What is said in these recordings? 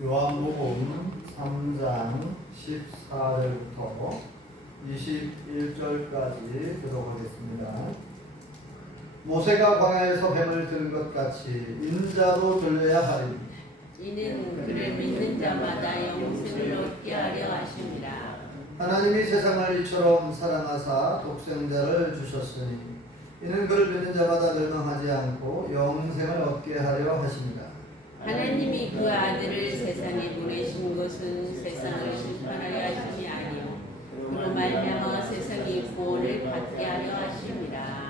요한복음 3장 14절부터 21절까지 들어보겠습니다. 모세가 광야에서 뱀을 든 것 같이 인자도 들려야 하리니 이는 그를 믿는 자마다 영생을 얻게 하려 하심이라. 하나님이 세상을 이처럼 사랑하사 독생자를 주셨으니 이는 그를 믿는 자마다 멸망하지 않고 영생을 얻게 하려 하십니다. 하나님이 그 아들을 세상에 보내신 것은 세상을 심판하려 하심이 아니요 그로 말미암아 세상이 구원을 받게 하려 하심이라.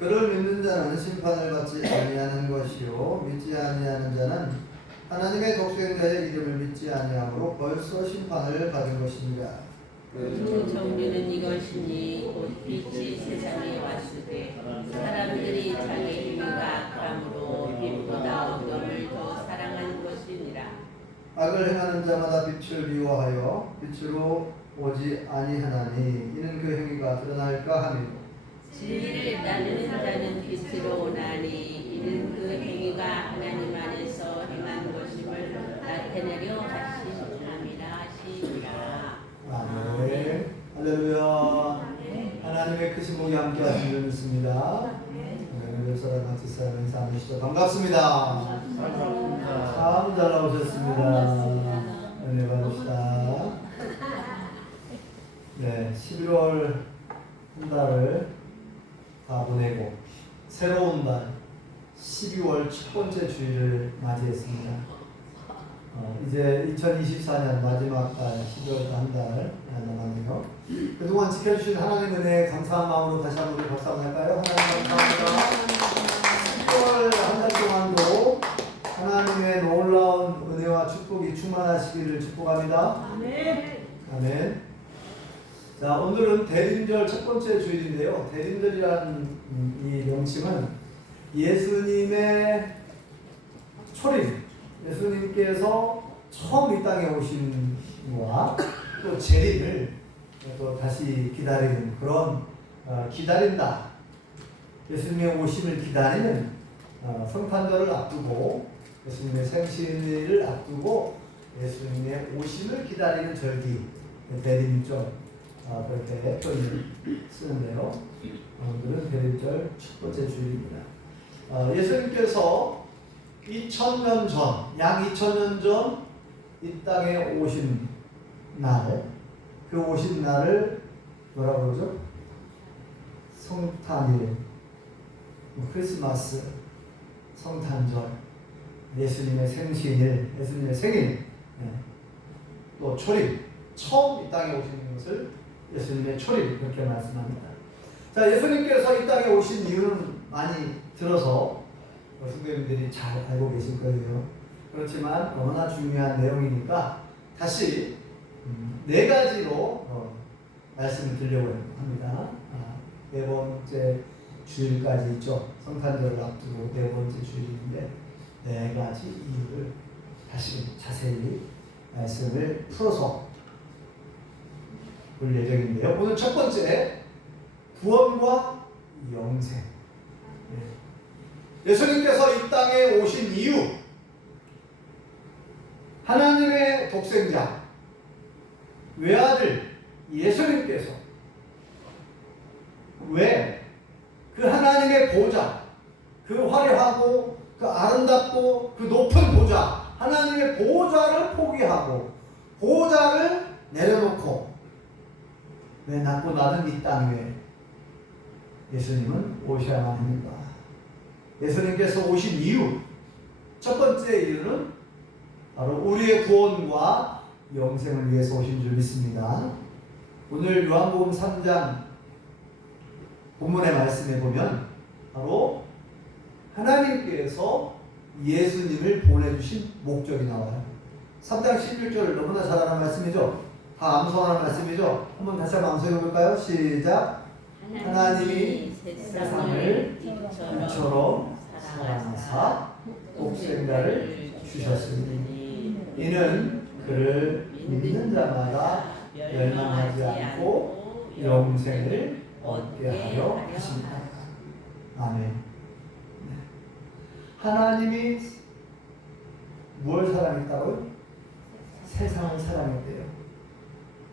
그를 믿는 자는 심판을 받지 아니하는 것이요 믿지 아니하는 자는 하나님의 독생자의 이름을 믿지 아니하므로 벌써 심판을 받은 것입니다. 그 정죄는 이것이니 곧 빛이 세상에 왔을 때 사람들이 자기 행위가 악함으로 빛보다 어둠을 더 사랑하는 것이니라. 악을 행하는 자마다 빛을 미워하여 빛으로 오지 아니하나니 이는 그 행위가 드러날까 함이고 진리를 따르는 자는 빛으로 오나니 이는 그 행위가 하나님 안에서 행한 것임을 나타내려 하심이라 하시니라. 아멘. 할렐루야. 하나님의 크신 복이 함께 하신 줄 믿습니다. 하나님의 사랑 같이 사랑 인사하시죠. 반갑습니다. 참 잘 나오셨습니다. 은혜 받읍시다. 네, 11월 한 달을 다 보내고 새로운 달 12월 첫 번째 주일을 맞이했습니다. 이제 2024년 마지막 달 12월 한 달 남았네요. 그동안 지켜주신 하나님 은혜에 감사한 마음으로 다시 한번 우리 박수 한번 할까요? 하나님 감사합니다. 12월 한 달 동안도 하나님의 놀라운 은혜와 축복이 충만하시기를 축복합니다. 아멘. 아멘. 자, 오늘은 대림절 첫 번째 주일인데요. 대림절이라는 이 명칭은 예수님의 초림, 예수님께서 처음 이 땅에 오신 거와 또 재림을 또 다시 기다리는 그런 기다린다. 예수님의 오심을 기다리는 성탄절을 앞두고 예수님의 생신을 앞두고 예수님의 오심을 기다리는 절기 대림절 그렇게 표현을 쓰는데요. 오늘은 대림절 첫 번째 주일입니다. 예수님께서 2000년 전, 약 2000년 전 이 땅에 오신 날, 그 오신 날을 뭐라고 그러죠? 성탄일, 크리스마스, 성탄절, 예수님의 생신일, 예수님의 생일, 또 초림, 처음 이 땅에 오신 것을 예수님의 초림 이렇게 말씀합니다. 자, 예수님께서 이 땅에 오신 이유는 많이 들어서 성도님들이 잘 알고 계실 거예요. 그렇지만 너무나 중요한 내용이니까 다시 네 가지로 말씀을 드리려고 합니다. 네 번째 주일까지 있죠. 성탄절을 앞두고 네 번째 주일인데 네 가지 이유를 다시 자세히 말씀을 풀어서 볼 예정인데요. 오늘 첫 번째 구원과 영생. 예수님께서 이 땅에 오신 이유, 하나님의 독생자, 외아들 예수님께서 왜 그 하나님의 보좌, 그 화려하고 그 아름답고 그 높은 보좌, 하나님의 보좌를 포기하고 보좌를 내려놓고 왜 낮고 낮은 이 땅에 예수님은 오셔야만 합니까? 예수님께서 오신 이유, 첫 번째 이유는 바로 우리의 구원과 영생을 위해서 오신 줄 믿습니다. 오늘 요한복음 3장 본문의 말씀에 보면 바로 하나님께서 예수님을 보내주신 목적이 나와요. 3장 16절 너무나 잘 아는 말씀이죠. 다 암송하는 말씀이죠. 한번 다시 한번 암송해 볼까요? 시작. 하나님이 세상을 빛처럼 사랑하사 독생자를 주셨으니 이는 그를 믿는 자마다 멸망하지 않고 영생을 얻게 하려 하십니다. 아멘. 하나님이 뭘 사랑했다고요? 세상을 사랑했대요.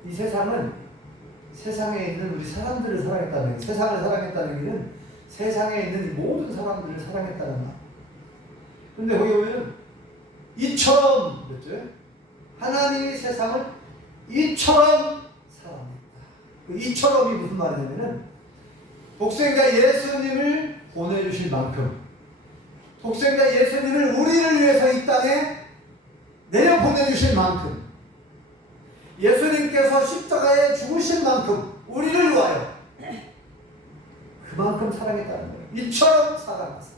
이 세상은 세상에 있는 우리 사람들을 사랑했다는, 세상을 사랑했다는 얘기는 세상에 있는 모든 사람들을 사랑했다는 말. 근데 거기 보면 이처럼 그랬죠? 하나님이 세상을 이처럼 사랑했다. 그 이처럼이 무슨 말이냐면은 독생자 예수님을 보내주실 만큼, 독생자 예수님을 우리를 위해서 이 땅에 내려 보내주실 만큼, 예수님께서 십자가에 죽으신 만큼 우리를 위하여 그만큼 사랑했다는 거예요. 이처럼 사랑했어요.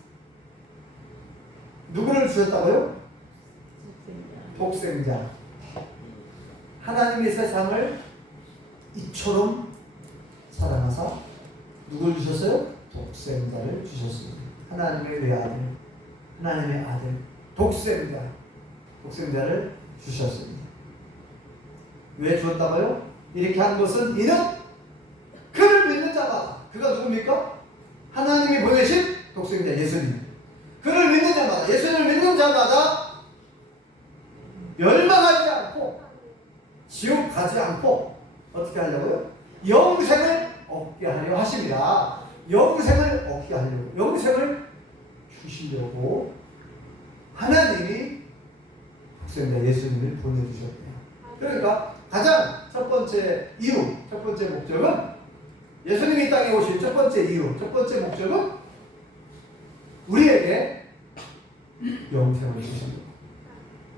누구를 주셨다고요? 독생자. 하나님의 세상을 이처럼 사랑하사 누굴 주셨어요? 독생자를 주셨습니다. 하나님의 외아들, 하나님의 아들, 독생자를 주셨습니다. 왜 주었다고요? 이렇게 한 것은 이는 그를 믿는 자마다, 그가 누굽니까? 하나님이 보내신 독생자 예수님. 그를 믿는 자마다, 예수님을 믿는 자마다 멸망하지 않고 지옥 가지 않고 어떻게 하려고요? 영생을 얻게 하려 하십니다. 영생을 얻게 하려고, 영생을 주시려고 하나님이 독생자 예수님을 보내주셨대요. 그러니까 가장 첫 번째 이유, 첫 번째 목적은, 예수님이 이 땅에 오신 첫 번째 이유, 첫 번째 목적은 우리에게 영생을 주시려고,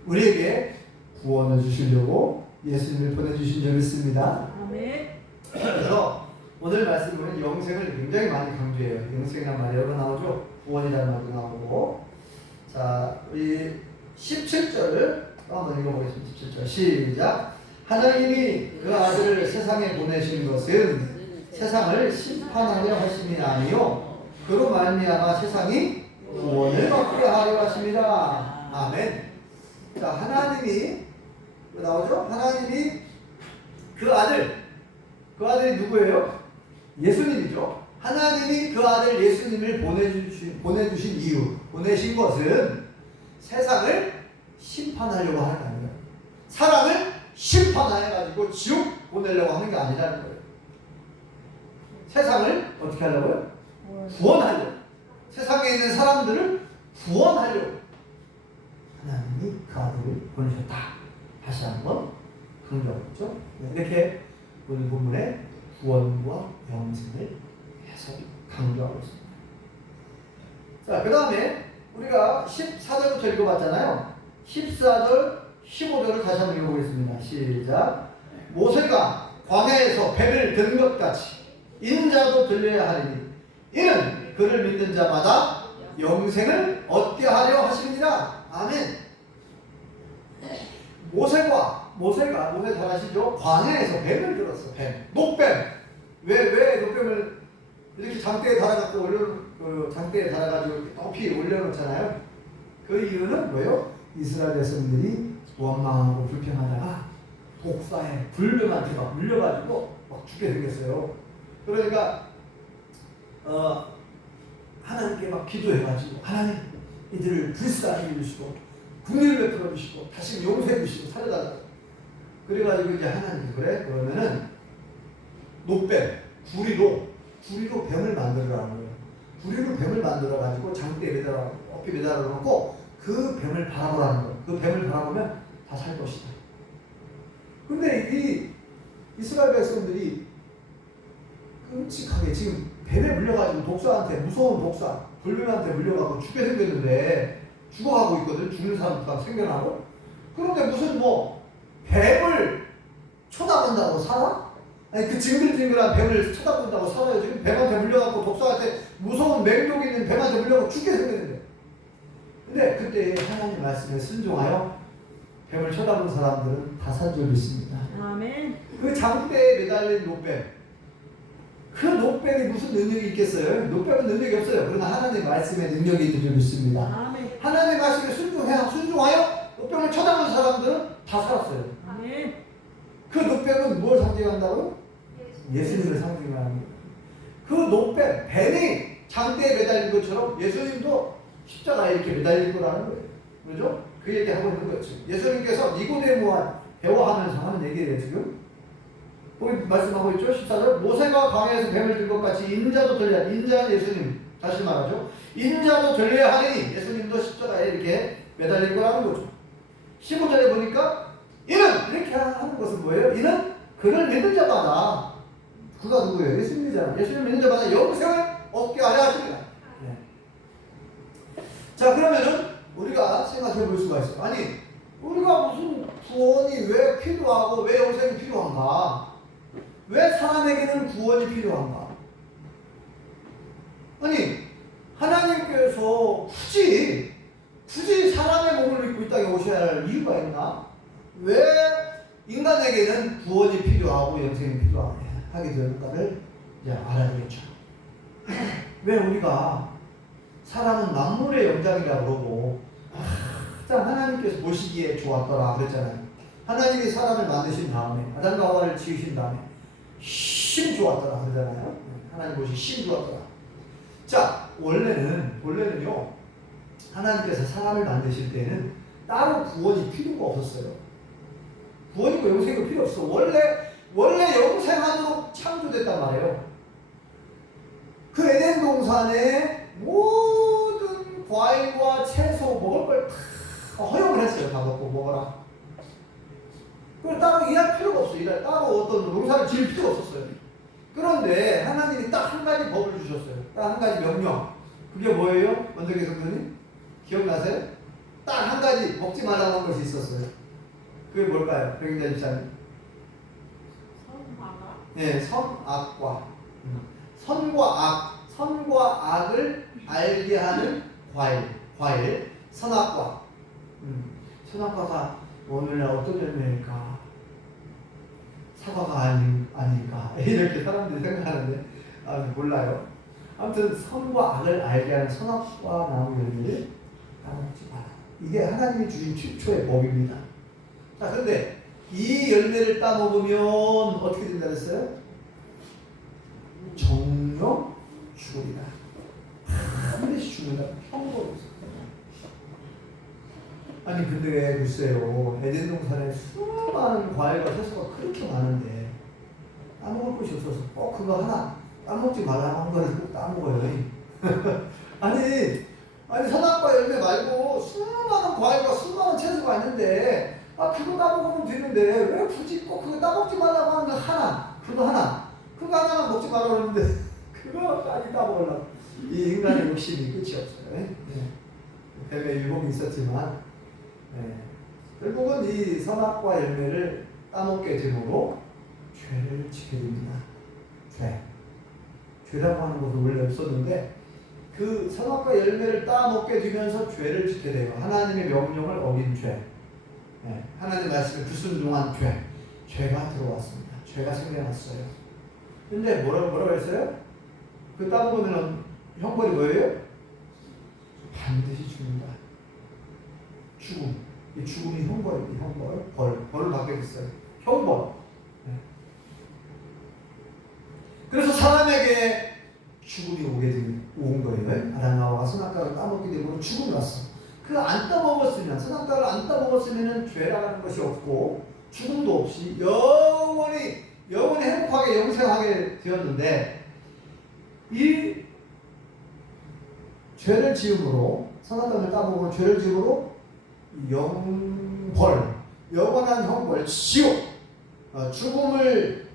우리에게 구원을 주시려고 예수님을 보내주신 줄 믿습니다. 아멘. 그래서 오늘 말씀을 보면 영생을 굉장히 많이 강조해요. 영생이라는 말이 여러 번 나오죠. 구원이라는 말도 나오고. 자, 우리 17절을 한번 읽어보겠습니다. 17절 시작. 하나님이 그 아들을 세상에 보내신 것은 세상을 심판하려 하심이 아니요 그로 말미암아 세상이 구원을 받게 하려 하십니다. 아멘. 자, 하나님이 나오죠? 하나님이 그 아들이 누구예요? 예수님이죠. 하나님이 그 아들 예수님을 보내주신 이유, 보내신 것은 세상을 심판하려고 하는 게 아니라, 사람을 심판해가지고 지옥 보내려고 하는 게 아니라는 거예요. 세상을 어떻게 하려고요? 구원하려고. 세상에 있는 사람들을 구원하려고 하나님이 그 아들을 보내셨다. 다시 한번 강조하고 있죠. 이렇게 오늘 본문의 구원과 영생을 계속 강조하고 있습니다. 자, 그 다음에 우리가 14절부터 읽어봤잖아요. 14절, 15절을 다시 한번 읽어보겠습니다. 시작. 모세가 광야에서 뱀을 든 것 같이 인자도 들려야 하리니 이는 그를 믿는 자마다 영생을 얻게 하려 하심이니라. 아멘. 모세 잘 아시죠? 광야에서 뱀을 들었어. 뱀, 녹뱀. 왜 녹뱀을 이렇게 장대에 달아갖고 장대에 달아가지고 높이 올려놓잖아요. 그 이유는 뭐예요? 이스라엘 백성들이 원망하고 불평하다가 독사에 불뱀한테 막 물려가지고 막 죽게 생겼어요. 그러니까 하나님께 막 기도해가지고 하나님 이들을 불쌍히 해주시고 긍휼을 베풀어 주시고 다시 용서해 주시고 살려달라고. 그래가지고 이제 하나님 그래? 그러면은 녹뱀, 구리로 뱀을 만들어라는 거예요. 구리로 뱀을 만들어가지고 장대에 어깨 매달아 놓고 그 뱀을 바라보라는 거예요. 그 뱀을 바라보면 다 살 것이다. 근데 이 이스라엘 백성들이 끔찍하게 지금 뱀에 물려가지고 독사한테, 무서운 독사, 불뱀한테 물려가고 죽게 생겼는데 죽어가고 있거든. 죽는 사람도 생겨나고. 그런데 무슨 뱀을 쳐다본다고 살아? 아니 그 징글징글한 뱀을 쳐다본다고 살아요. 지금 뱀한테 물려갖고 독사한테 무서운 맹독 있는 뱀한테 물려갖고 죽게 생겼는데. 근데 그때 하나님 말씀에 순종하여 뱀을 쳐다본 사람들은 다 산 줄 믿습니다. 아멘. 그 장대에 매달린 녹뱀, 그 녹뱀이 무슨 능력이 있겠어요? 녹뱀은 능력이 없어요. 그러나 하나님의 말씀에 능력이 있는 줄 믿습니다. 아멘. 하나님의 말씀에 순종하여 녹뱀을 쳐다본 사람들은 다 살았어요. 아멘. 그 녹뱀은 뭘 상징한다고요? 예수님을 상징하는 거예요. 그 녹뱀, 뱀이 장대에 매달린 것처럼 예수님도 십자가에 이렇게 매달릴 거라는 거예요. 그렇죠? 그 얘기하고 있는 거죠. 예수님께서 니고데모와 대화하면서 하는 얘기예요 지금. 거기 말씀하고 있죠. 14절 모세가 광야에서 뱀을 든 것 같이 인자도 들려야, 인자는 예수님, 다시 말하죠. 인자도 들려야 하니 예수님도 십자가에 이렇게 매달릴 거라는 거죠. 15절에 보니까 이는 이렇게 하는 것은 뭐예요? 이는 그를 믿는 자마다, 그가 누구예요? 예수님이잖아요. 예수님 믿는 자마다 영생을 얻게 하려 하십니다. 네. 자, 그러면은 우리가 생각해 볼 수가 있어요. 아니, 우리가 무슨 구원이 왜 필요하고 왜 영생이 필요한가? 왜 사람에게는 구원이 필요한가? 아니, 하나님께서 굳이 사람의 몸을 입고 이 땅에 오셔야 할 이유가 있나? 왜 인간에게는 구원이 필요하고 영생이 필요하게 되는가를 이제 알아야 되겠죠. 왜 우리가 사람은 만물의 영장이라고 그러고 가장 하나님께서 보시기에 좋았더라 그랬잖아요. 하나님이 사람을 만드신 다음에 아담과 하와를 지으신 다음에 심 좋았더라 그러잖아요. 하나님 보시기 심 좋았더라. 자, 원래는요 하나님께서 사람을 만드실 때는 따로 구원이 필요가 없었어요. 구원이고 영생이 필요 없어. 원래 영생하도록 창조됐단 말이에요. 그 에덴 동산에 모든 과일과 채소 먹을 걸 다 허용을 했어요. 다 먹어라. 그걸 따로 일할 필요가 없어요. 따로 어떤 농사를 지을 필요가 없었어요. 그런데 하나님이 딱 한 가지 법을 주셨어요. 딱 한 가지 명령. 그게 뭐예요? 원정희 선생님? 기억나세요? 딱 한 가지 먹지 말라고 한 것이 있었어요. 그게 뭘까요? 백인자 집사님? 네, 선악과. 선과 악을 알게 하는 과일. 선악과. 선악과가 오늘날 어떤 열매일까? 사과가 아닐까? 이렇게 사람들이 생각하는데, 몰라요. 아무튼, 선과 악을 알게 하는 선악과 나무 열매를 따먹지 마라. 이게 하나님이 주신 최초의 법입니다. 자, 근데 이 열매를 따먹으면 어떻게 된다 그랬어요? 정령 죽으리라. 반드시 죽는다. 형벌이 있어요. 아니 근데 글쎄요, 에덴 동산에 수많은 과일과 채소가 그렇게 많은데 따먹을 것이 없어서 그거 하나 따먹지 말라고 한 거를 꼭 따먹어요. 아니 선악과 열매 말고 수많은 과일과 수많은 채소가 있는데 그거 따먹으면 되는데 왜 굳이 꼭 그거 따먹지 말라고 하는 거 그거 하나만 먹지 말라고 그러는데 그거까지 따먹으려고. 이 인간의 욕심이 끝이 없어요. 네. 뱀의 유혹이 있었지만 결국은 이 선악과 열매를 따먹게 됨으로 죄를 지게 됩니다. 죄라고 하는 것은 원래 없었는데 그 선악과 열매를 따먹게 되면서 죄를 짓게 돼요. 하나님의 명령을 어긴 죄, 하나님의 말씀에 불순종한 죄가 들어왔습니다. 죄가 생겨났어요. 근데 뭐라고 했어요? 그 따먹으면 형벌이 뭐예요? 반드시 죽는다. 이 죽음이 형벌입니다. 벌을 받게 됐어요. 형벌. 그래서 사람에게 죽음이 온 거예요. 아담과 하와가 선악과를 따먹게 되고 죽음이 왔어. 선악과를 안 따먹었으면 죄라는 것이 없고 죽음도 없이 영원히 행복하게 영생하게 되었는데 이 죄를 지음으로 선악과를 따먹으면 죄를 지음으로 영원한 형벌, 지옥, 죽음을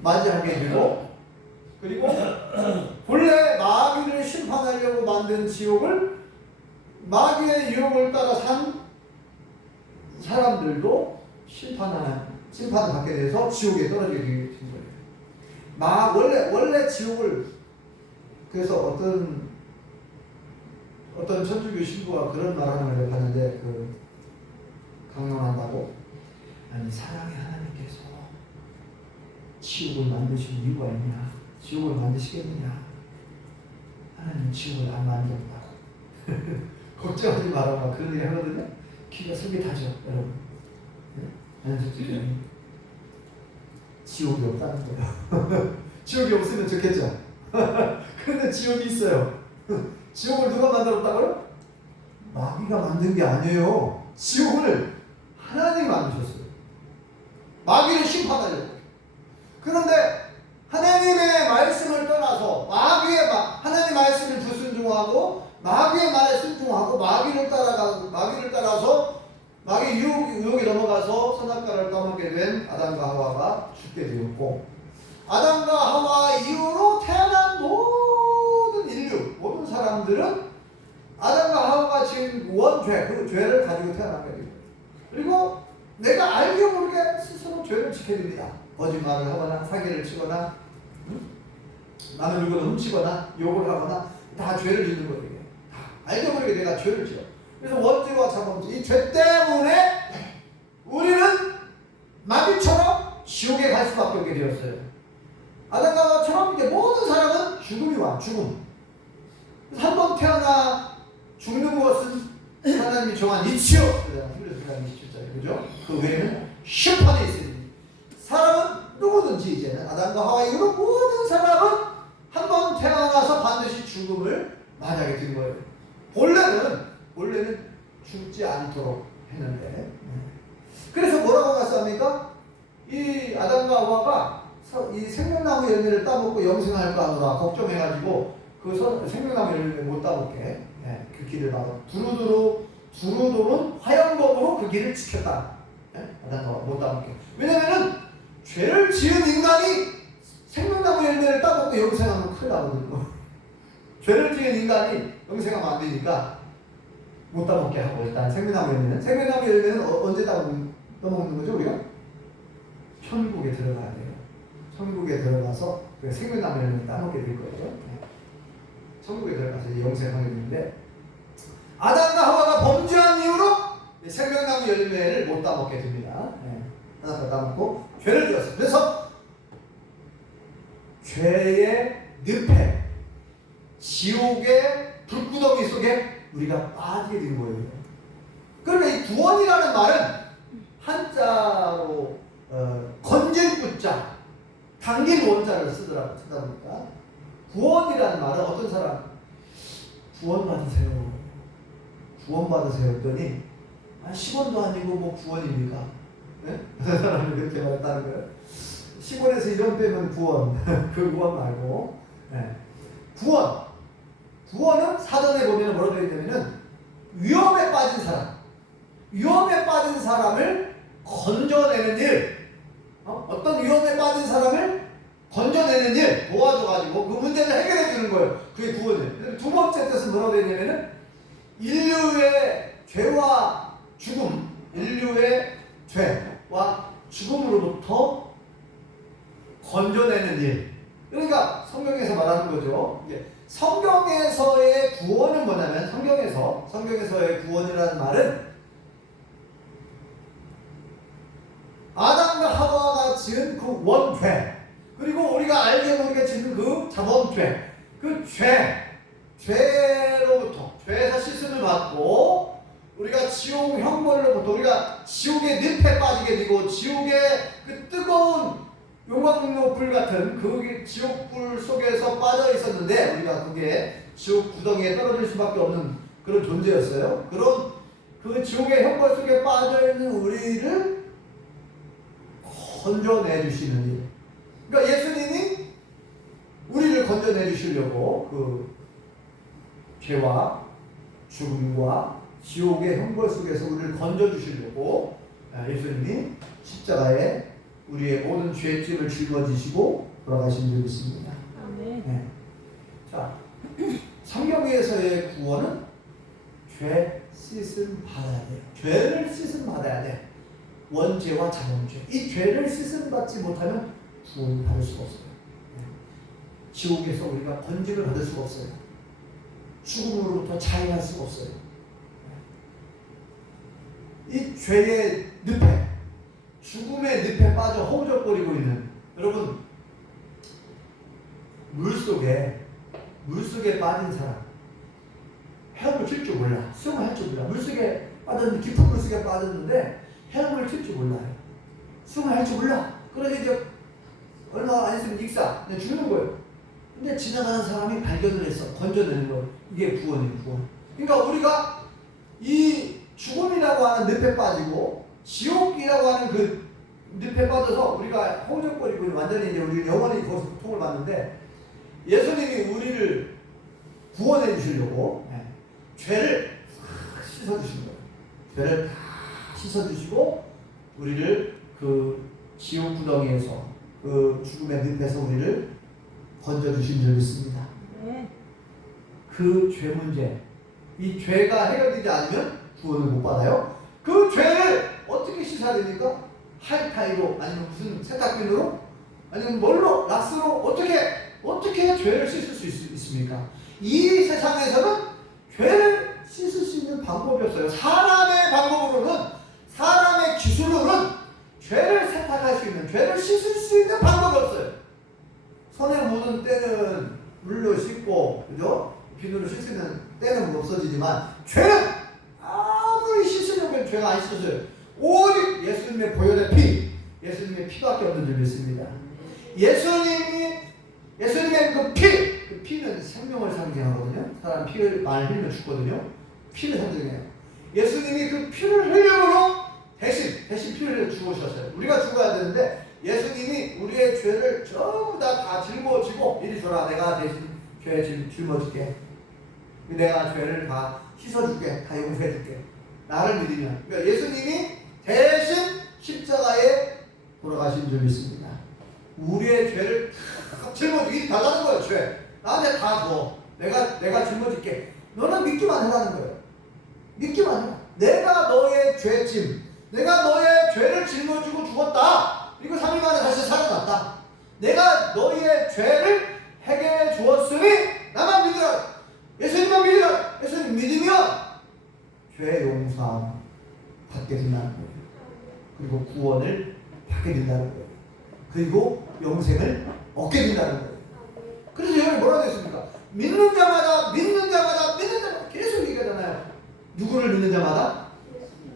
맞이하게 되고 그리고 본래 마귀를 심판하려고 만든 지옥을 마귀의 유혹을 따라 산 사람들도 심판을 받게 돼서 지옥에 떨어지게 된 거예요. 원래 지옥을 그래서 어떤 천주교 신부가 그런 말하는 걸 봤는데 강론한다고 아니 사랑의 하나님께서 지옥을 만드신 이유가 있냐? 지옥을 만드시겠느냐? 하나님 지옥을 안 만든다고. 걱정하지 말아봐. 그런 얘기 하거든요. 귀가 솔깃하죠, 여러분. 지옥이 없다는 거예요. 지옥이 없으면 좋겠죠. 그런데 지옥이 있어요. 지옥을 누가 만들었다고요? 마귀가 만든 게 아니에요. 지옥을 하나님이 만드셨어요. 마귀를 심판하려고. 그런데 하나님의 말씀을 떠나서 하나님 말씀을 불순종하고 마귀의 말에 순종하고 마귀를 따라서 마귀 유혹에 넘어가서 선악과를 까먹게 된 아담과 하와가 죽게 되었고, 아담과 하와 이후로 태어난 모든 인류, 모든 사람들은 아담과 하와가 지은 원죄, 그 죄를 가지고 태어난 거예요. 그리고 내가 알게 모르게 스스로 죄를 지게 됩니다. 거짓말을 하거나 사기를 치거나 남의 물건을 훔치거나 욕을 하거나 다 죄를 짓는 거예요. 다 알게 모르게 내가 죄를 지어. 그래서 원죄와 자범죄, 이 죄 때문에 우리는 마귀처럼 지옥에 갈 수밖에 없게 되었어요. 아담과 하와처럼 이제 모든 사람은 죽음이 와, 죽음. 한 번 태어나 죽는 것은 하나님이 정한 이치요. 히브리서 27절, 그죠? 그 외에는 심판이 있습니다. 사람은 누구든지 이제는 아담과 하와 이후로 모든 사람은 한 번 태어나서 반드시 죽음을 맞이하게 된 거예요. 원래는 죽지 않도록 했는데, 그래서 뭐라고 말씀합니까? 이 아담과 하와가 이 생명나무 열매를 따먹고 영생할까 하노라 걱정해가지고 그 생명나무 열매를 못 따먹게 그 길을 막아 두루두루는 화영법으로 그 길을 지켰다. 아담과 하와 못 따먹게. 왜냐면은 죄를 지은 인간이 생명나무 열매를 따먹고 영생하면 큰일 나거든요. 죄를 지은 인간이 영생하면 안 되니까 못 따먹게 하고, 일단 생명나무 열매는 언제 따먹는 거죠? 우리가 천국에 들어가야 돼요. 천국에 들어가서 그 생명나무 열매를 따먹게 될 거예요. 천국에 들어가서 영생하게 되는데, 아담과 하와가 범죄한 이후로 생명나무 열매를 못 따먹게 됩니다. 하나 따먹고 죄를 지었어요. 그래서 죄의 늪에, 지옥의 불구덩이 속에 우리가 빠지게 된 거예요. 그러면 이 구원이라는 말은 한자로 건질 구자, 당길 원자를 쓰다 보니까 구원이라는 말은 어떤 사람 구원받으세요 했더니 10원도 아니고 뭐 구원입니까? 네? 그 사람이 그렇게 말했다는 거예요. 10원에서 1원 빼면 구원, 그 구원 말고, 구원은 사전에 보면 뭐라고 되어 있냐면은 위험에 빠진 사람을 건져내는 일, 어떤 위험에 빠진 사람을 건져내는 일, 도와줘가지고 그 문제를 해결해 주는 거예요. 그게 구원이에요. 두 번째 뜻은 뭐라고 되어 있냐면은 인류의 죄와 죽음, 인류의 죄와 죽음으로부터 건져내는 일. 그러니까 성경에서 말하는 거죠. 성경에서의 구원은 뭐냐면, 성경에서의 구원이라는 말은 아담과 하와가 지은 그 원죄, 그리고 우리가 알게 모르게 지은 그 자범죄, 그 죄로부터, 죄에서 씻음을 받고 우리가 지옥 형벌로부터 우리가 지옥의 늪에 빠지게 되고, 지옥의 그 뜨거운 용광로 불 같은 그 지옥불 속에서 빠져 있었는데, 우리가 그게 지옥 구덩이에 떨어질 수밖에 없는 그런 존재였어요. 그런 그 지옥의 형벌 속에 빠져 있는 우리를 건져내 주시는 일. 그러니까 예수님이 우리를 건져내 주시려고 그 죄와 죽음과 지옥의 형벌 속에서 우리를 건져 주시려고 예수님이 십자가에 우리의 모든 죄짐을 짊어지시고 돌아가신 줄 믿습니다. 아멘. 자, 성경에서의 구원은 죄 씻음 받아야 돼요. 죄를 씻음 받아야 돼. 원죄와 자범죄. 이 죄를 씻음 받지 못하면 구원을 받을 수가 없어요. 지옥에서 우리가 건짐을 받을 수가 없어요. 죽음으로부터 자유할 수가 없어요. 이 죄의 늪에, 죽음의 늪에 빠져 허우적거리고 있는 여러분, 물속에 빠진 사람, 헤엄을 칠 줄 몰라. 수영을 할 줄 몰라. 물속에 빠졌는데, 깊은 물속에 빠졌는데 헤엄을 칠 줄 몰라요. 수영을 할 줄 몰라. 그러니 이제 얼마 안 있으면 익사, 그냥 죽는 거예요. 근데 지나가는 사람이 발견을 했어. 건져내는 거예요. 이게 구원이에요, 구원. 그러니까 우리가 이 죽음이라고 하는 늪에 빠지고 지옥이라고 하는 그 늪에 빠져서 우리가 허우적거리고 완전히 이제 우리 영원히 거기서 고통을 받는데, 예수님이 우리를 구원해 주시려고 죄를 싹 씻어 주신 거예요. 죄를 다 씻어 주시고 우리를 그 지옥 구덩이에서, 그 죽음의 늪에서 우리를 건져 주신 줄 믿습니다. 그 죄 문제, 이 죄가 해결되지 않으면 구원을 못 받아요. 그 죄를 어떻게 씻어야 됩니까? 하이타이로, 아니면 무슨 세탁비누로, 아니면 뭘로, 락스로, 어떻게 죄를 씻을 수 있습니까? 이 세상에서는 죄를 씻을 수 있는 방법이 없어요. 사람의 방법으로는, 사람의 기술로는 죄를 세탁할 수 있는, 죄를 씻을 수 있는 방법이 없어요. 손에 묻은 때는 물로 씻고, 그죠? 비누로 씻으면 때는 없어지지만, 죄는 아무리 씻으려면 죄가 안 씻어져요. 오직 예수님의 보혈의 피, 예수님의 피밖에 없는 줄 믿습니다. 예수님의 그 피는 생명을 상징하거든요. 사람 피를 많이 흘리면 죽거든요. 피를 상징해요. 예수님이 그 피를 흘림으로 대신 피를 흘려 죽으셨어요. 우리가 죽어야 되는데, 예수님이 우리의 죄를 전부 다 짊어지고, 이리 줘라, 내가 대신 죄 짊어질게, 내가 죄를 다 씻어줄게, 다 용서해줄게, 나를 믿으면. 그러니까 예수님이 대신 십자가에 돌아가신 줄 믿습니다. 우리의 죄를 다 짊어지고, 일이 달라는 거예요. 죄 나한테 다 줘, 내가 짊어질게. 너는 믿기만 해라는 거예요. 믿기만 해라. 내가 너의 죄짐, 내가 너의 죄를 짊어지고 죽었다. 그리고 3일 만에 다시 살아났다. 내가 너의 죄를 해결해 주었으니 나만 믿으라. 예수님만 믿으라. 예수님 믿으면 죄 용서 받게 된다는 거예요. 그리고 구원을 받게 된다는 거예요. 그리고 영생을 얻게 된다는 거예요. 그래서 여기 뭐라고 했습니까? 믿는 자마다 계속 얘기하잖아요. 누구를 믿는 자마다?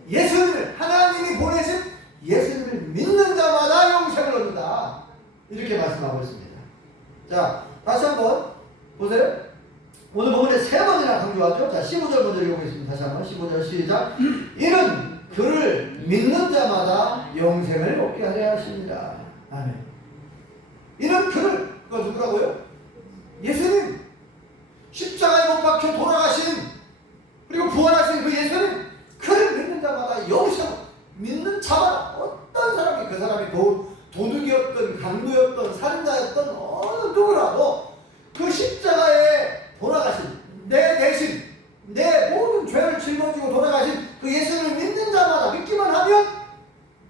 예수님을, 하나님이 보내신 예수님을 믿는 자마다 영생을 얻는다. 이렇게 말씀하고 있습니다. 자, 다시 한번 보세요. 오늘 본문에 3번이나 강조하죠. 자, 15절 먼저 읽어보겠습니다. 다시 한번 15절 시작. 이는 그를 믿는 자마다 영생을 얻게 하려 하십니다. 아멘. 이는 그가 누구라고요? 예수님. 십자가에 못 박혀 돌아가신, 그리고 부활하신 그 예수님, 그를 믿는 자마다 영생, 믿는 자마다, 어떤 사람이, 그 사람이 도둑이었던, 강도였던, 살인자였던 어느 누구라도 그 십자가에 돌아가신, 내 대신 내 모든 죄를 짊어지고 돌아가신 그 예수님을 믿는 자마다, 믿기만 하면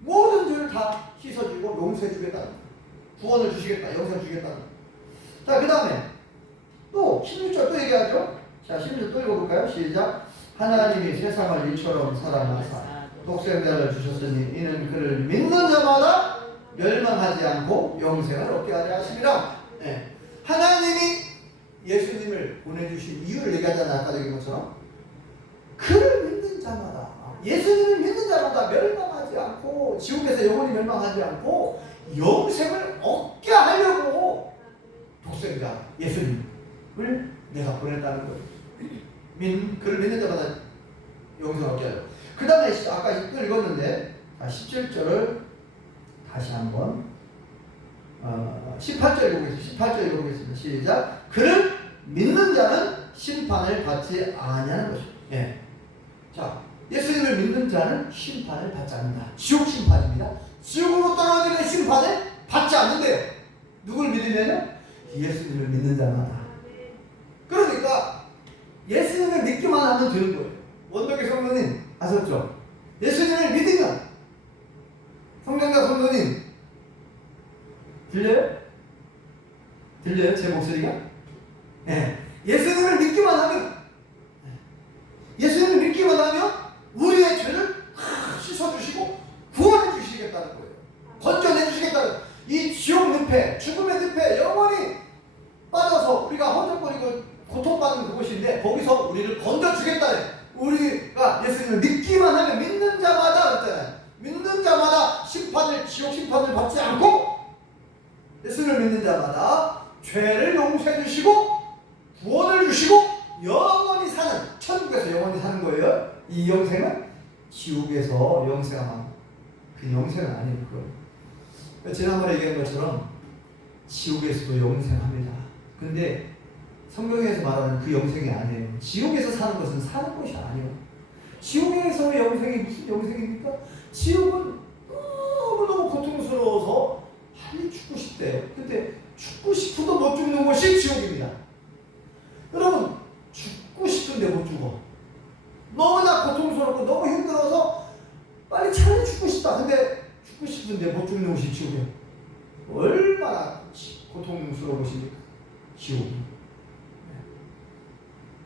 모든 죄를 다 씻어주고 용서해 주겠다는 거예요. 구원을 주시겠다, 영생 주시겠다는 거예요. 자, 그 다음에 또 16절 또 얘기하죠. 자, 16절 또 읽어볼까요? 시작. 하나님이 세상을 이처럼 사랑하사 독생자를 주셨으니 이는 그를 믿는 자마다 멸망하지 않고 영생을 얻게 하려 하심이라. 네. 하나님이 예수님을 보내주신 이유를 얘기하잖아요. 아까 얘기한 것처럼 그를 믿는 자마다, 예수님을 믿는 자마다 멸망하지 않고, 지옥에서 영원히 멸망하지 않고 영생을 얻게 하려고 독생자 예수님을 내가 보냈다는 거예요. 그를 믿는 자마다 영생을 얻게 하려고. 그 다음에 아까 또 읽었는데 17절을 다시 한번 18절 읽어보겠습니다. 시작. 그를 믿는 자는 심판을 받지 아니하는 것입니다. 예. 자, 예수님을 믿는 자는 심판을 받지 않는다. 지옥 심판입니다. 지옥으로 떨어지는 심판을 받지 않는데요. 누굴 믿으면요? 예수님을 믿는 자마다. 그러니까 예수님을 믿기만 하면 되는 거예요. 원덕의 성도님 아셨죠? 예수님을 믿으면, 성경자 성도님 들려요? 제 목소리가? 네. 예수님을 믿기만 하면, 예수님을 믿기만 하면 우리의 죄를 씻어주시고 구원해 주시겠다는 거예요. 건져내 주시겠다는 거예요. 이 지옥 늪에, 죽음의 늪에 영원히 빠져서 우리가 허전거리고 고통받는 그곳인데, 거기서 우리를 건져주겠다는, 우리가 예수님을 믿기만 하면, 믿는 자마다 그랬잖아요. 믿는 자마다 지옥 심판을 받지 않고, 예수님을 믿는 자마다 죄를 용서해 주시고 구원을 주시고 영원히 사는, 천국에서 영원히 사는 거예요. 이 영생은 지옥에서 영생하면 그 영생은 아니에요. 그거. 지난번에 얘기한 것처럼 지옥에서도 영생합니다. 근데 성경에서 말하는 그 영생이 아니에요. 지옥에서 사는 것은 사는 것이 아니에요. 지옥에서의 영생이 무슨 영생입니까? 지옥은 너무너무 고통스러워서 빨리 죽고 싶대요. 근데 죽고 싶어도 못 죽는 것이 지옥입니다. 여러분, 죽고 싶은데 못 죽어. 너무나 고통스럽고 너무 힘들어서 빨리 차라리 죽고 싶다. 근데 죽고 싶은데 못 죽는 것이 지옥이에요. 얼마나 고통스러운 것입니까? 지옥이.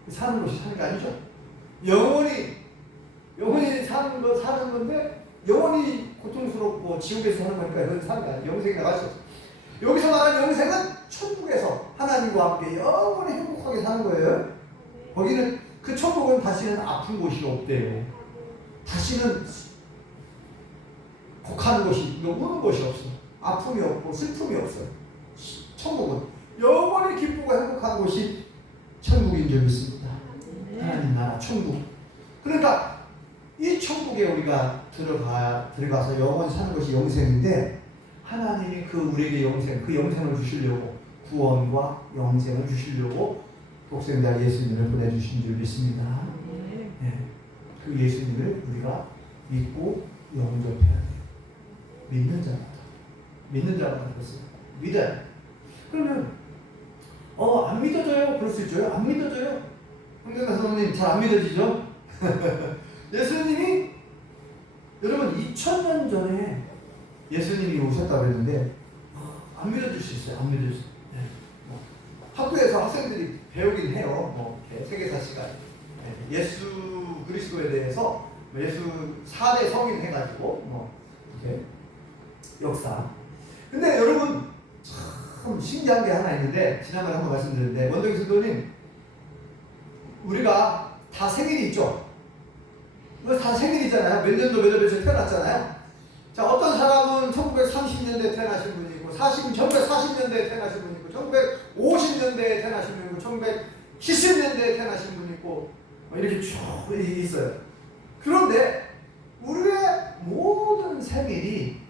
사는 것이 사는 게 아니죠. 영원히 사는 건데 영원히 고통스럽고 지옥에서 사는 거니까 그건 사는 게 아니에요. 영생이 나갈 수 없어요. 여기서 말하는 영생은 천국에서 하나님과 함께 영원히 행복하게 사는 거예요. 거기는 그 천국은 다시는 아픈 곳이 없대요. 다시는 곡하는 것이, 우는 것이 없어. 아픔이 없고 슬픔이 없어요. 천국은 영원히 기쁘고 행복한 곳이 천국인 줄 믿습니다. 하나님 나라 천국. 그러니까 이 천국에 우리가 들어가서 영원히 사는 것이 영생인데, 하나님이 우리에게 그 영생을 주시려고, 구원과 영생을 주시려고 독생자 예수님을 보내주신 줄 믿습니다. 네. 그 예수님을 우리가 믿고 영접해야 돼요. 믿는 자마다 그렇습니다. 믿어요. 그러면 안 믿어져요? 그럴 수 있죠. 안 믿어져요? 황정가 선생님 잘 안 믿어지죠? 예수님이, 여러분 2000년 전에 예수님이 오셨다고 했는데 안 믿어줄 수 있어요. 안 믿어줄 수 있어요. 네. 학교에서 학생들이 배우긴 해요. 세계사 시간. 예수 그리스도에 대해서 예수 4대 성인 해가지고 이렇게 역사. 근데 여러분 참 신기한 게 하나 있는데, 지난번에 한번 말씀드렸는데, 원동기 선도님, 우리가 다 생일이 있죠. 다 생일이잖아요. 몇 년도 몇 월에 태어났잖아요. 자, 어떤 사람은 1930년대에 태어나신 분이 있고, 1940년대에 태어나신 분이 있고, 1950년대에 태어나신 분이 있고, 1970년대에 태어나신 분이 있고, 이렇게 쭉 있어요. 그런데 우리의 모든 생일이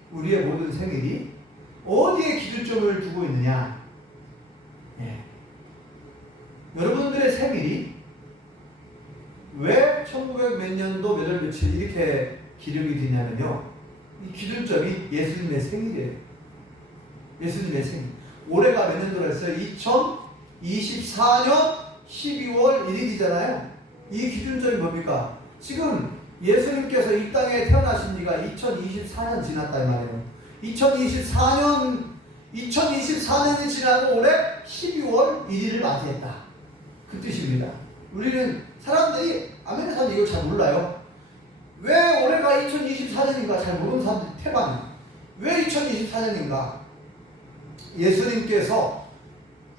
어디에 기준점을 두고 있느냐? 여러분들의 생일이 왜 1900 몇 년도 몇 월 며칠 이렇게 기록이 되냐면요, 이 기준점이 예수님의 생일이에요. 예수님의 생일. 올해가 몇 년도라 했어요? 2024년 12월 1일이잖아요. 이 기준점이 뭡니까? 지금 예수님께서 이 땅에 태어나신 지가 2024년 지났다 이 말이에요. 2024년이 지나고 올해 12월 1일을 맞이했다. 그 뜻입니다. 우리는 사람들이, 아메리카 사람들이 이걸 잘 몰라요. 왜 올해가 2024년인가 잘 모르는 사람들이 태반이에요. 왜 2024년인가? 예수님께서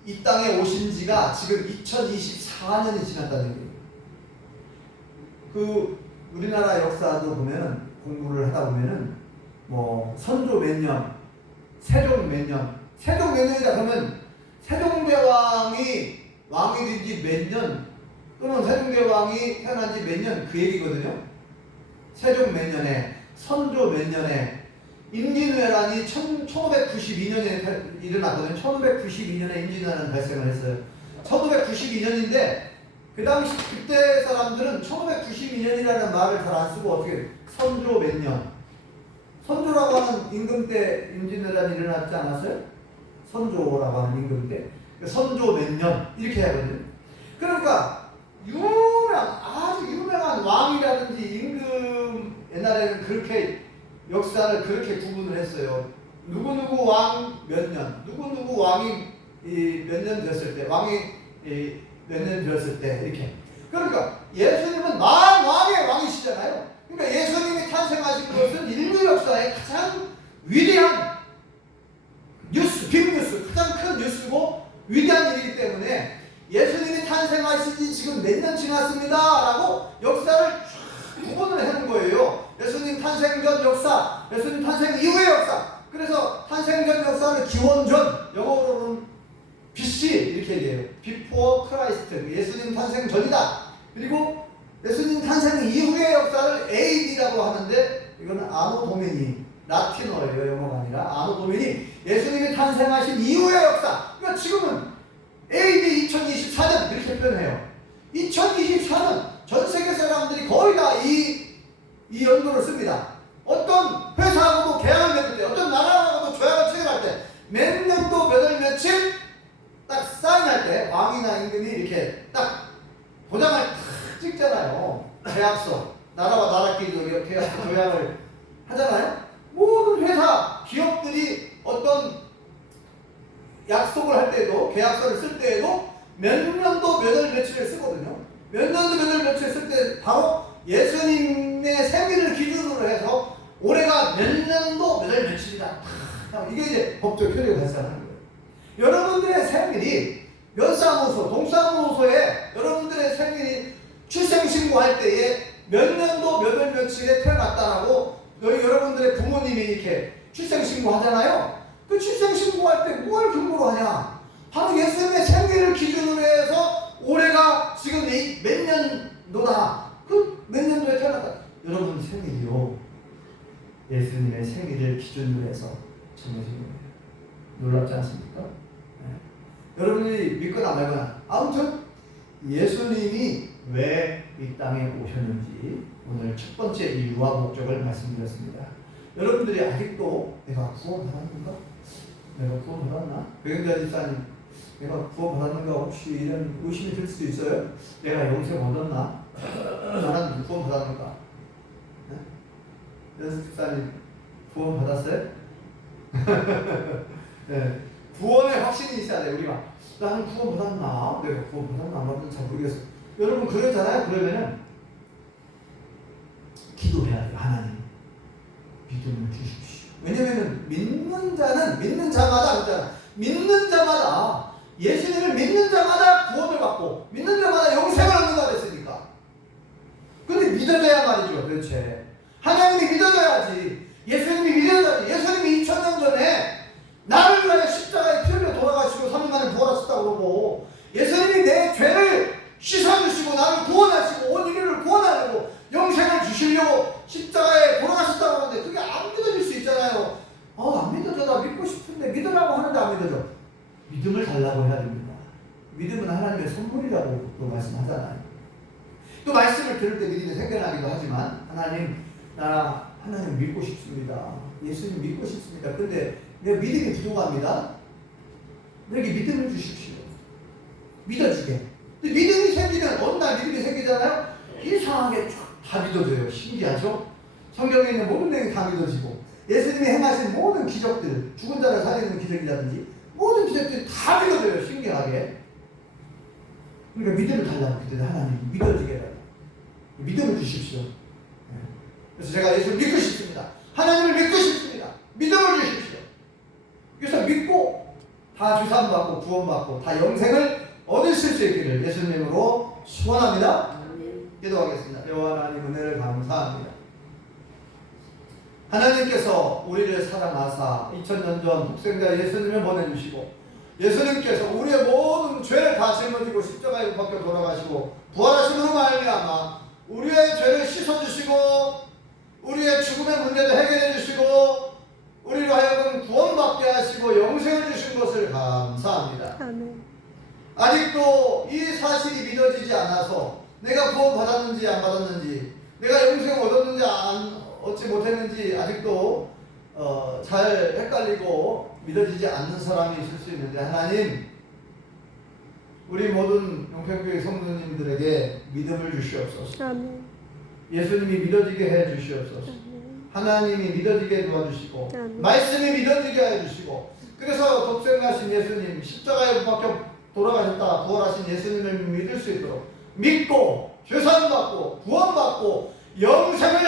이 땅에 오신 지가 지금 2024년이 지났다는 얘기예요. 우리나라 역사도 보면, 공부를 하다 보면은 선조 몇 년, 세종 몇 년, 세종 몇 년이다 그러면 세종대왕이 왕이 된 지 몇 년, 또는 세종대왕이 태어난 지 몇 년, 그 얘기거든요. 세종 몇 년에, 선조 몇 년에, 임진왜란이 1592년에 일어났거든요. 1592년에 임진왜란이 발생을 했어요. 1592년인데 그 당시 그때 사람들은 1592년이라는 말을 잘 안 쓰고 어떻게 선조 몇 년, 선조라고 하는 임금 때 임진왜란이 일어났지 않았어요? 선조라고 하는 임금 때 선조 몇 년 이렇게 하거든요. 그러니까 아주 유명한 왕이라든지 임금, 옛날에는 그렇게 역사를 그렇게 구분을 했어요. 누구누구 왕 몇 년, 누구누구 왕이 몇 년 됐을 때, 왕이 몇 년 되었을 때 이렇게. 그러니까 예수님은 왕의 왕이시잖아요. 그러니까 예수님이 탄생하신 것은 인류 역사의 가장 위대한 뉴스, 빅뉴스, 가장 큰 뉴스고 위대한 일이기 때문에 예수님이 탄생하신 지 지금 몇 년 지났습니다 라고 역사를 구분을 해놓은 거예요. 예수님 탄생 전 역사, 예수님 탄생 이후의 역사. 그래서 탄생 전 역사는 기원전, 영어로는 BC 이렇게 얘기해요. Before Christ, 예수님 탄생 전이다. 그리고 예수님 탄생 이후의 역사를 AD라고 하는데, 이거는 아노 도메니, 라틴어예요. 영어가 아니라. 아노 도미니, 예수님이 탄생하신 이후의 역사. 그러니까 지금은 AD 2024년 이렇게 표현해요. 2024년 전 세계 사람들이 거의 다 이 연도를 씁니다. 어떤 회사하고도 계약을 맺을 때, 어떤 나라하고도 조약을 체결할 때, 몇 년도 몇 월 며칠 딱 사인할 때 왕이나 임금이 이렇게 딱 도장을 탁 찍잖아요. 계약서, 나라와 나라끼리 계약서 조약을 하잖아요. 모든 회사, 기업들이 어떤 약속을 할 때에도, 계약서를 쓸 때에도 몇 년도 몇 월 며칠을 쓰거든요. 몇 년도 몇 월 며칠 쓸 때 바로 예수님의 생일을 기준으로 해서 올해가 몇 년도 몇 월 며칠이다. 이게 이제 법적 효력이 발생하는 거예요. 여러분들의 생일이 면사무소, 동사무소에 여러분들의 생일이 출생신고할 때에 몇 년도 몇 월 며칠에 태어났다라고 여러분들의 부모님이 이렇게 출생신고 하잖아요. 그 출생신고할 때 뭘 근거로 하냐? 바로 예수님의 생일을 기준으로 해서 올해가 지금 몇 년도다. 그 몇 년도에 태어났다. 여러분 생일이요. 예수님의 생일을 기준으로 해서 정해진 거예요. 놀랍지 않습니까? 네. 여러분들이 믿거나 말거나 아무튼 예수님이 왜 이 땅에 오셨는지 오늘 첫 번째 이유와 목적을 말씀드렸습니다. 여러분들이 아직도 내가 구원받았는가? 내가 구원받았나? 배경자 집사님, 내가 구원받았는가? 혹시 이런 의심이 들 수도 있어요. 내가 영생 얻었나? 나는 구원받았는가? 네? 연수 집사님 구원받았어요? 네. 구원의 확신이 있어야 돼. 우리가 나는 구원받았나? 내가 구원받았나? 안 받았나? 잘 모르겠어. 여러분 그러잖아요. 그러면은 기도해야 돼요. 하나님 믿음을 주십시오. 왜냐면은 믿는 자는 믿는 자마다 그렇잖아. 믿는 자마다 예수님을 믿는 자마다 구원을 받고 믿는 자마다 영생을 얻는다 그랬으니까. 근데 믿어져야 말이죠. 그렇지. 하나님이 믿어져야지. 예수님이 믿어져야지. 예수님이 2000년 전에 나를 위하여 십자가에 피 흘려 돌아가시고 3일 만에 부활하셨다고 그러고 예수님이 내 죄를 씻어주시고 나를 구원하시고 온 인류를 구원하려고 영생을 주시려고 십자가에 돌아가셨다고 하는데 그게 안 믿어질 수 있잖아요. 안 믿어져. 나 믿고 싶은데 믿으라고 하는데 안 믿어져. 믿음을 달라고 해야 됩니다. 믿음은 하나님의 선물이라고 또 말씀하잖아요. 또 말씀을 들을 때 믿음이 생겨나기도 하지만 하나님 믿고 싶습니다. 예수님 믿고 싶습니다. 근데 내 믿음이 부족합니다. 내게 믿음을 주십시오. 믿어주게. 근데 믿음이 생기면 어느 날 믿음이 생기잖아요. 이상하게 다 믿어져요. 신기하죠? 성경에 있는 모든 내용이 다 믿어지고 예수님이 행하신 모든 기적들, 죽은 자를 살리는 기적이라든지 모든 기적들이 다 믿어져요. 신기하게. 그러니까 믿음을 달라고 그때 하나님 믿어지게 해라. 믿음을 주십시오. 그래서 제가 예수를 믿고 싶습니다. 하나님을 믿고 싶습니다. 믿음을 주십시오. 그래서 믿고 다 주산받고 구원받고 다 영생을 얻으실 수 있기를 예수님으로 축원합니다. 기도하겠습니다. 여호와 하나님 은혜를 감사합니다. 하나님께서 우리를 사랑하사 2000년 전 독생자 예수님을 보내주시고 예수님께서 우리의 모든 죄를 다 짊어지고 십자가에 못 박혀 돌아가시고 부활하심으로 말미암아 우리의 죄를 씻어주시고 우리의 죽음의 문제도 해결해 주시고 우리로 하여금 구원받게 하시고 영생을 주신 것을 감사합니다. 아멘. 아직도 이 사실이 믿어지지 않아서 내가 구원받았는지 안 받았는지 내가 영생을 얻었는지 얻지 못했는지 아직도 잘 헷갈리고 믿어지지 않는 사람이 있을 수 있는데 하나님 우리 모든 용평교회 성도님들에게 믿음을 주시옵소서. 아멘. 예수님이 믿어지게 해 주시옵소서. 하나님이 믿어지게 도와주시고 말씀이 믿어지게 해주시고 그래서 독생하신 예수님 십자가에 박혀 돌아가셨다 부활하신 예수님을 믿을 수 있도록 믿고 죄산받고 구원받고 영생을